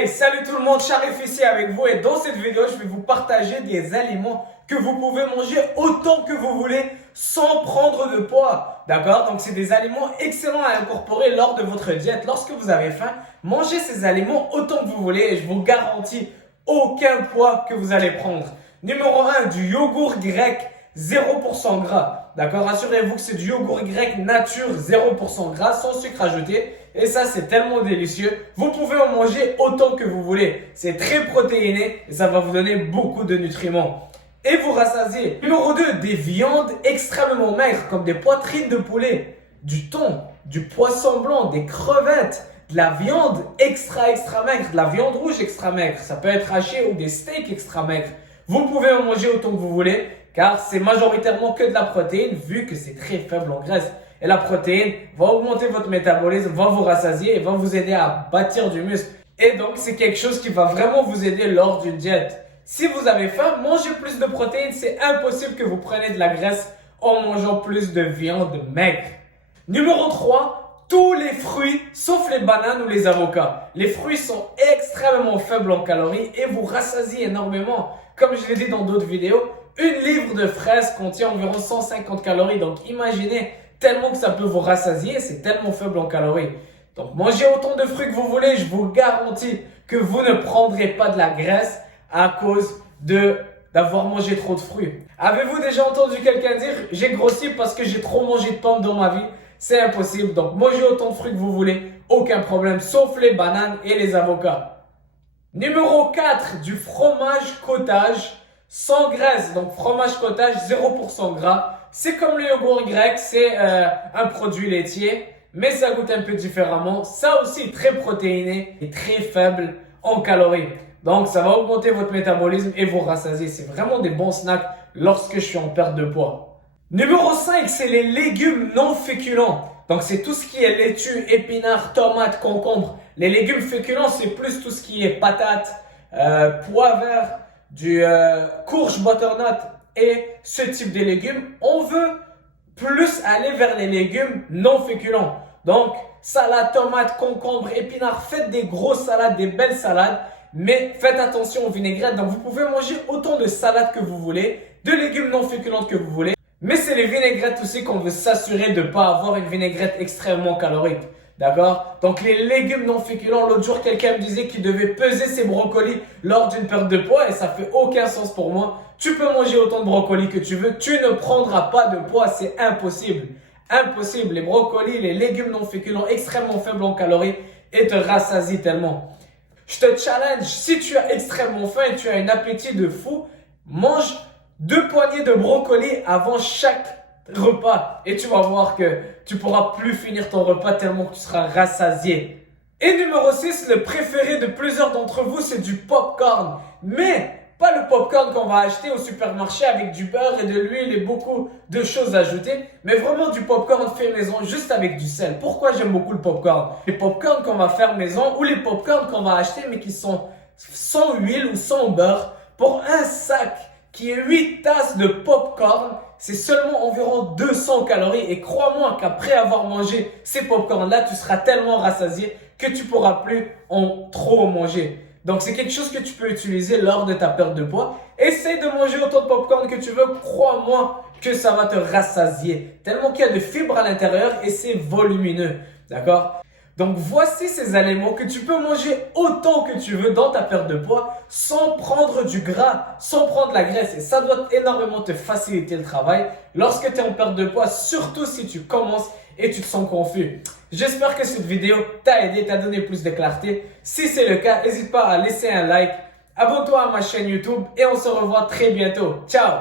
Hey, salut tout le monde, Sharif ici avec vous et dans cette vidéo je vais vous partager des aliments que vous pouvez manger autant que vous voulez sans prendre de poids. D'accord? Donc c'est des aliments excellents à incorporer lors de votre diète. Lorsque vous avez faim, mangez ces aliments autant que vous voulez et je vous garantis aucun poids que vous allez prendre. Numéro 1, du yogourt grec 0% gras. D'accord? Assurez-vous que c'est du yogourt grec nature 0% gras sans sucre ajouté. Et ça, c'est tellement délicieux. Vous pouvez en manger autant que vous voulez. C'est très protéiné et ça va vous donner beaucoup de nutriments. Et vous rassasier. Numéro 2, des viandes extrêmement maigres comme des poitrines de poulet, du thon, du poisson blanc, des crevettes, de la viande extra maigre, de la viande rouge extra maigre. Ça peut être haché ou des steaks extra maigres. Vous pouvez en manger autant que vous voulez car c'est majoritairement que de la protéine vu que c'est très faible en graisse. Et la protéine va augmenter votre métabolisme, va vous rassasier et va vous aider à bâtir du muscle. Et donc, c'est quelque chose qui va vraiment vous aider lors d'une diète. Si vous avez faim, mangez plus de protéines. C'est impossible que vous preniez de la graisse en mangeant plus de viande maigre. Numéro 3, tous les fruits sauf les bananes ou les avocats. Les fruits sont extrêmement faibles en calories et vous rassasient énormément. Comme je l'ai dit dans d'autres vidéos, une livre de fraises contient environ 150 calories. Donc, imaginez tellement que ça peut vous rassasier, c'est tellement faible en calories. Donc mangez autant de fruits que vous voulez, je vous garantis que vous ne prendrez pas de la graisse à cause d'avoir mangé trop de fruits. Avez-vous déjà entendu quelqu'un dire « j'ai grossi parce que j'ai trop mangé de pommes dans ma vie ». C'est impossible, donc mangez autant de fruits que vous voulez, aucun problème, sauf les bananes et les avocats. Numéro 4, du fromage cottage sans graisse, donc fromage cottage 0% gras. C'est comme le yogourt grec, c'est un produit laitier, mais ça goûte un peu différemment. Ça aussi très protéiné et très faible en calories. Donc ça va augmenter votre métabolisme et vous rassasier. C'est vraiment des bons snacks lorsque je suis en perte de poids. Numéro 5, c'est les légumes non féculents. Donc c'est tout ce qui est laitue, épinards, tomates, concombres. Les légumes féculents, c'est plus tout ce qui est patates, pois verts, du courge, butternut et ce type de légumes. On veut plus aller vers les légumes non féculents. Donc, salade, tomate, concombre, épinards, faites des grosses salades, des belles salades, mais faites attention aux vinaigrettes. Donc, vous pouvez manger autant de salades que vous voulez, de légumes non féculents que vous voulez. Mais c'est les vinaigrettes aussi qu'on veut s'assurer de ne pas avoir une vinaigrette extrêmement calorique. D'accord? Donc les légumes non féculents, l'autre jour quelqu'un me disait qu'il devait peser ses brocolis lors d'une perte de poids et ça fait aucun sens pour moi. Tu peux manger autant de brocolis que tu veux, tu ne prendras pas de poids, c'est impossible. Impossible, les brocolis, les légumes non féculents extrêmement faibles en calories et te rassasient tellement. Je te challenge, si tu as extrêmement faim et tu as un appétit de fou, mange 2 poignées de brocolis avant chaque repas et tu vas voir que tu pourras plus finir ton repas tellement que tu seras rassasié. Et numéro 6, le préféré de plusieurs d'entre vous, c'est du popcorn. Mais pas le popcorn qu'on va acheter au supermarché avec du beurre et de l'huile et beaucoup de choses ajoutées, mais vraiment du popcorn fait maison juste avec du sel. Pourquoi j'aime beaucoup le popcorn? Les popcorn qu'on va faire maison ou les popcorn qu'on va acheter mais qui sont sans huile ou sans beurre, pour un sac qui est 8 tasses de popcorn, c'est seulement environ 200 calories. Et crois-moi qu'après avoir mangé ces popcorn-là, tu seras tellement rassasié que tu pourras plus en trop manger. Donc c'est quelque chose que tu peux utiliser lors de ta perte de poids. Essaye de manger autant de popcorn que tu veux. Crois-moi que ça va te rassasier. Tellement qu'il y a de fibres à l'intérieur et c'est volumineux. D'accord? Donc voici ces aliments que tu peux manger autant que tu veux dans ta perte de poids sans prendre du gras, sans prendre la graisse. Et ça doit énormément te faciliter le travail lorsque tu es en perte de poids, surtout si tu commences et tu te sens confus. J'espère que cette vidéo t'a aidé, t'a donné plus de clarté. Si c'est le cas, n'hésite pas à laisser un like, abonne-toi à ma chaîne YouTube et on se revoit très bientôt. Ciao!